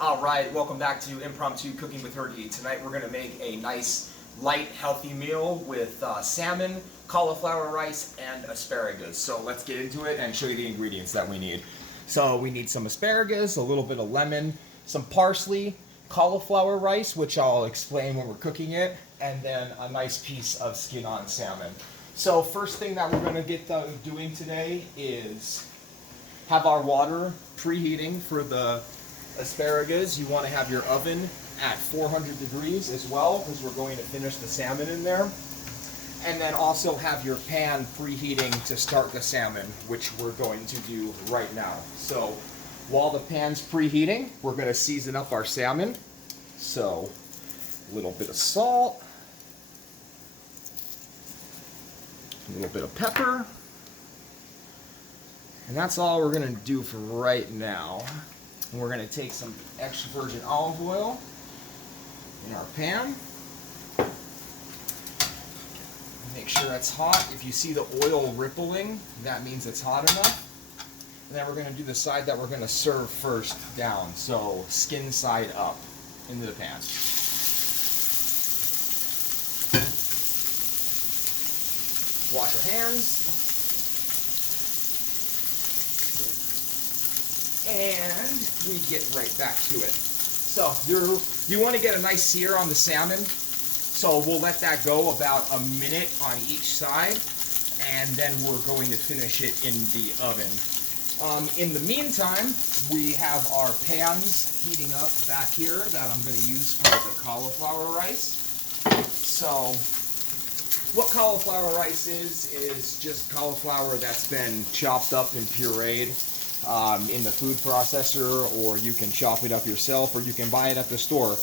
All right, welcome back to Impromptu Cooking with Hergy. Tonight we're going to make a nice, light, healthy meal with salmon, cauliflower rice, and asparagus. So let's get into it and show you the ingredients that we need. So we need some asparagus, a little bit of lemon, some parsley, cauliflower rice, which I'll explain when we're cooking it, and then a nice piece of skin-on salmon. So first thing that we're going to get doing today is have our water preheating for the asparagus. You want to have your oven at 400 degrees as well, because we're going to finish the salmon in there. And then also have your pan preheating to start the salmon, which we're going to do right now. So while the pan's preheating, we're going to season up our salmon. So a little bit of salt, a little bit of pepper, and that's all we're going to do for right now. And we're going to take some extra virgin olive oil in our pan. Make sure it's hot. If you see the oil rippling, that means it's hot enough. And then we're going to do the side that we're going to serve first down. So skin side up into the pan. Wash your hands. And we get right back to it. So you want to get a nice sear on the salmon. So we'll let that go about a minute on each side, and then we're going to finish it in the oven. In the meantime, we have our pans heating up back here that I'm going to use for the cauliflower rice. So what cauliflower rice is just cauliflower that's been chopped up and pureed in the food processor, or you can chop it up yourself, or you can buy it at the store.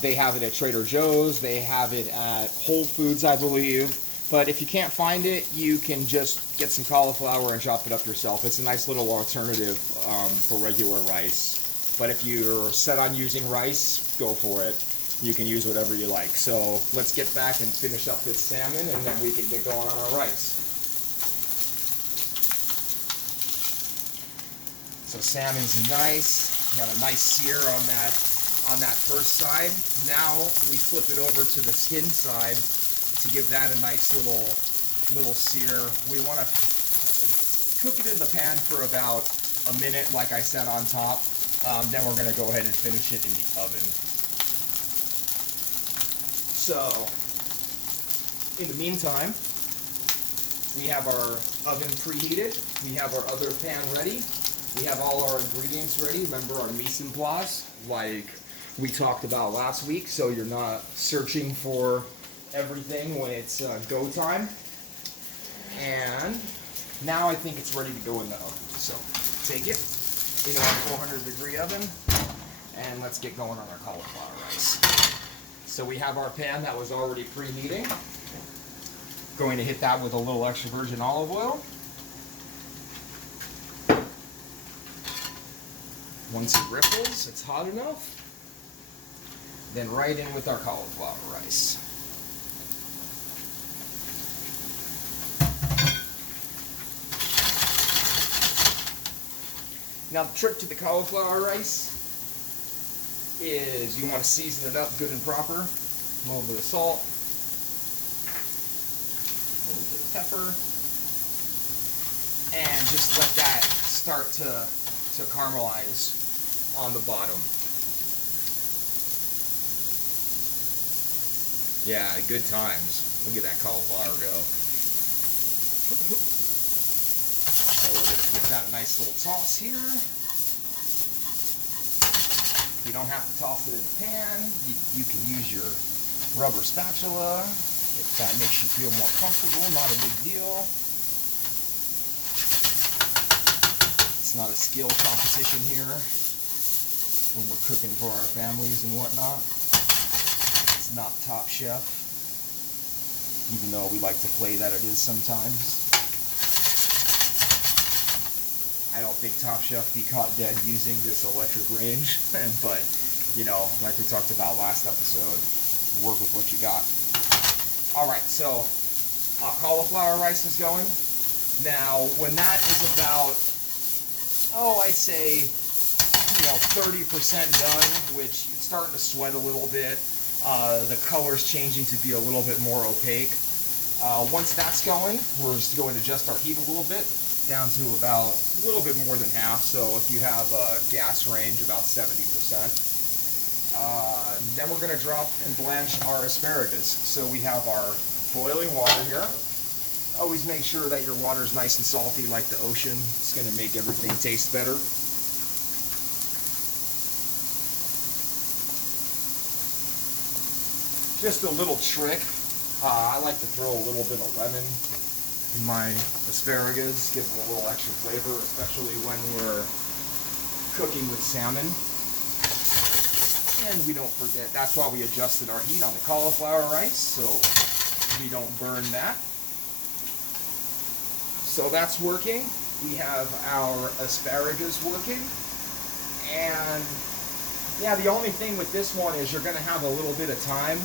They have it at Trader Joe's, they have it at Whole Foods, I believe. But if you can't find it, you can just get some cauliflower and chop it up yourself. It's a nice little alternative for regular rice. But if you're set on using rice, go for it. You can use whatever you like. So let's get back and finish up this salmon, and then we can get going on our rice. So salmon's nice, got a nice sear on that first side. Now we flip it over to the skin side to give that a nice little sear. We want to cook it in the pan for about a minute, like I said, on top. Then we're going to go ahead and finish it in the oven. So in the meantime, we have our oven preheated. We have our other pan ready. We have all our ingredients ready. Remember our mise en place, like we talked about last week, so you're not searching for everything when it's go time. And now I think it's ready to go in the oven. So take it in our 400-degree oven, and let's get going on our cauliflower rice. So we have our pan that was already preheating. Going to hit that with a little extra virgin olive oil. Once it ripples, it's hot enough. Then right in with our cauliflower rice. Now the trick to the cauliflower rice is you want to season it up good and proper. A little bit of salt, a little bit of pepper, and just let that start to caramelize on the bottom. Yeah, good times. Look at that cauliflower go. So we're going to give that a nice little toss here. You don't have to toss it in the pan. You can use your rubber spatula if that makes you feel more comfortable. Not a big deal. It's not a skill competition here when we're cooking for our families and whatnot. It's not Top Chef, even though we like to play that it is sometimes. I don't think Top Chef be caught dead using this electric range, but, you know, like we talked about last episode, work with what you got. Alright, so cauliflower rice is going. Now, when that is about, I'd say 30% done, which it's starting to sweat a little bit. The color's changing to be a little bit more opaque. Once that's going, we're just going to adjust our heat a little bit, down to about a little bit more than half. So if you have a gas range, about 70%. Then we're going to drop and blanch our asparagus. So we have our boiling water here. Always make sure that your water is nice and salty like the ocean. It's going to make everything taste better. Just a little trick. I like to throw a little bit of lemon in my asparagus, give them a little extra flavor, especially when we're cooking with salmon. And we don't forget, that's why we adjusted our heat on the cauliflower rice, so we don't burn that. So that's working. We have our asparagus working. And yeah, the only thing with this one is you're going to have a little bit of time,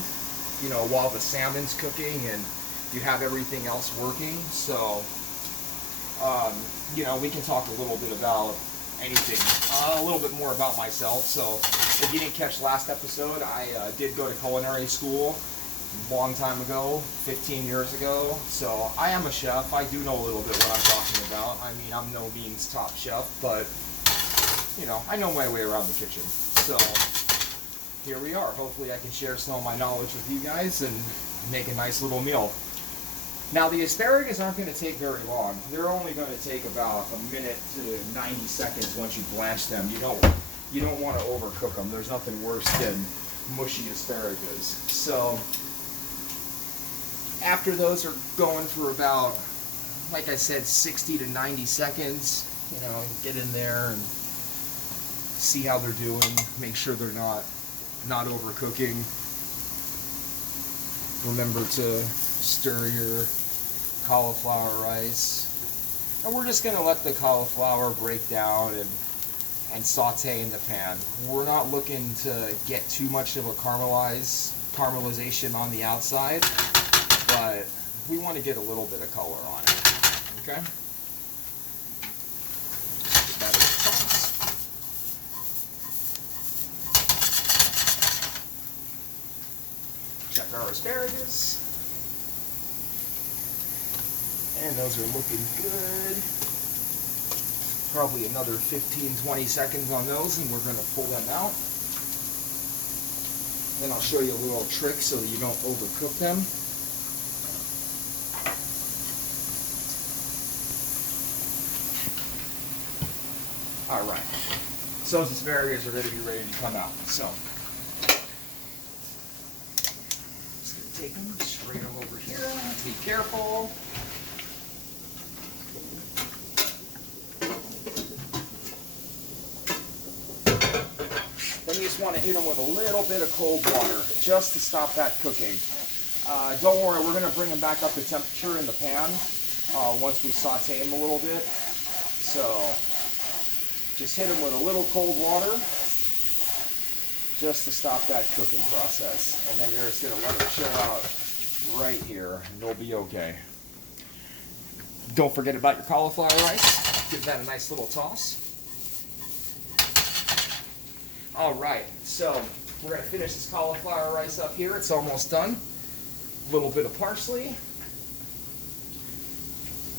while the salmon's cooking and you have everything else working. So, we can talk a little bit about anything, a little bit more about myself. So if you didn't catch last episode, I did go to culinary school a long time ago, 15 years ago. So I am a chef. I do know a little bit what I'm talking about. I mean, I'm no means top chef, but I know my way around the kitchen. So here we are. Hopefully I can share some of my knowledge with you guys and make a nice little meal. Now the asparagus aren't going to take very long. They're only going to take about a minute to 90 seconds once you blanch them. You don't want to overcook them. There's nothing worse than mushy asparagus. So after those are going for about, like I said, 60 to 90 seconds, get in there and see how they're doing. Make sure they're not overcooking. Remember to stir your cauliflower rice. And we're just going to let the cauliflower break down and saute in the pan. We're not looking to get too much of a caramelization on the outside, but we want to get a little bit of color on it. Okay? Get that in the sauce. Check our asparagus. And those are looking good. Probably another 15-20 seconds on those, and we're going to pull them out. Then I'll show you a little trick so that you don't overcook them. Alright, so those asparagus are going to be ready to come out. So, just going to take them, straight them over here. Be careful. Then you just want to hit them with a little bit of cold water, just to stop that cooking. Don't worry, we're going to bring them back up to temperature in the pan once we saute them a little bit. So, just hit them with a little cold water, just to stop that cooking process. And then you're just going to let them chill out right here, and they'll be okay. Don't forget about your cauliflower rice. Give that a nice little toss. Alright, so we're going to finish this cauliflower rice up here. It's almost done. A little bit of parsley.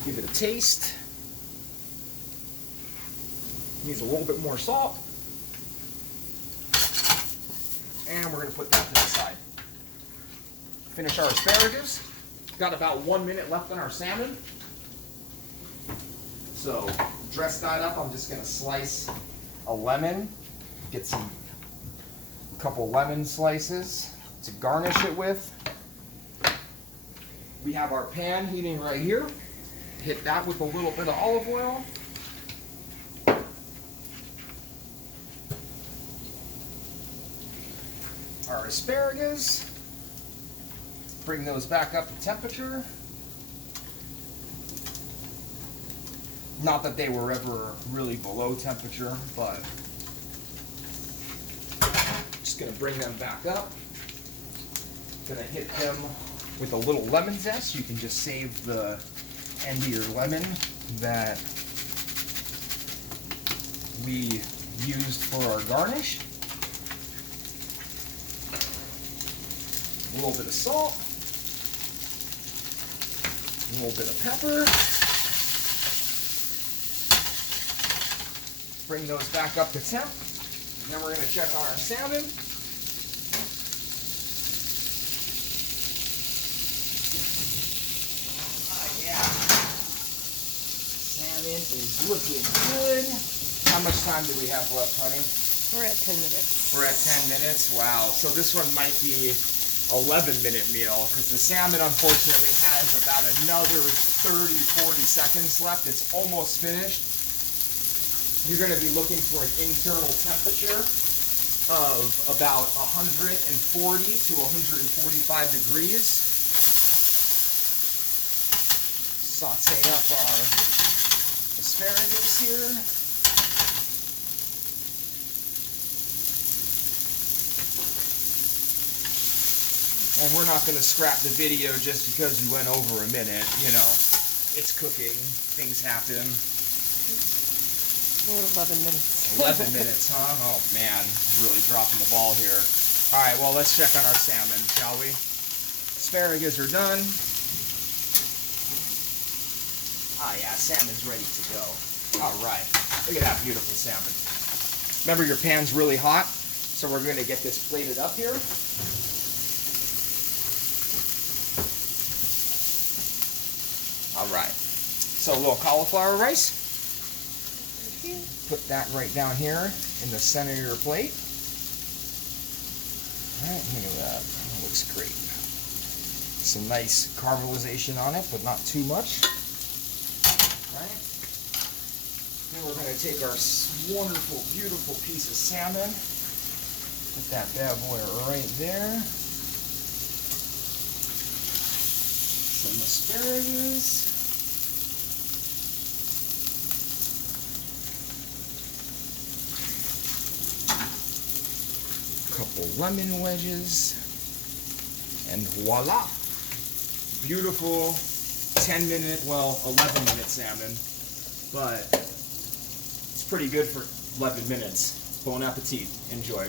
Give it a taste. Needs a little bit more salt. And we're going to put that to the side. Finish our asparagus. Got about 1 minute left on our salmon. So, dress that up. I'm just going to slice a lemon. Get a couple lemon slices to garnish it with. We have our pan heating right here. Hit that with a little bit of olive oil. Our asparagus. Bring those back up to temperature. Not that they were ever really below temperature, but just going to bring them back up. Going to hit them with a little lemon zest. You can just save the end of your lemon that we used for our garnish. A little bit of salt. A little bit of pepper. Bring those back up to temp. And then we're going to check on our salmon. Yeah. Salmon is looking good. How much time do we have left, honey? We're at 10 minutes. We're at 10 minutes? Wow. So this one might be 11-minute meal because the salmon unfortunately has about another 30-40 seconds left. It's almost finished. You're going to be looking for an internal temperature of about 140 to 145 degrees. Saute up our asparagus here. And we're not going to scrap the video just because we went over a minute. You know, it's cooking. Things happen. We're at 11 minutes. 11 minutes, huh? Oh, man. Really dropping the ball here. All right, well, let's check on our salmon, shall we? Asparagus are done. Ah, yeah, salmon's ready to go. All right. Look at that beautiful salmon. Remember, your pan's really hot, so we're going to get this plated up here. All right. So a little cauliflower rice. Put that right down here in the center of your plate. All right, look at that. That looks great. Some nice caramelization on it, but not too much. All right. Then we're going to take our wonderful, beautiful piece of salmon. Put that bad boy right there. Some asparagus. Couple lemon wedges, and voila! Beautiful 10-minute, well, 11-minute salmon, but it's pretty good for 11 minutes. Bon appetit. Enjoy.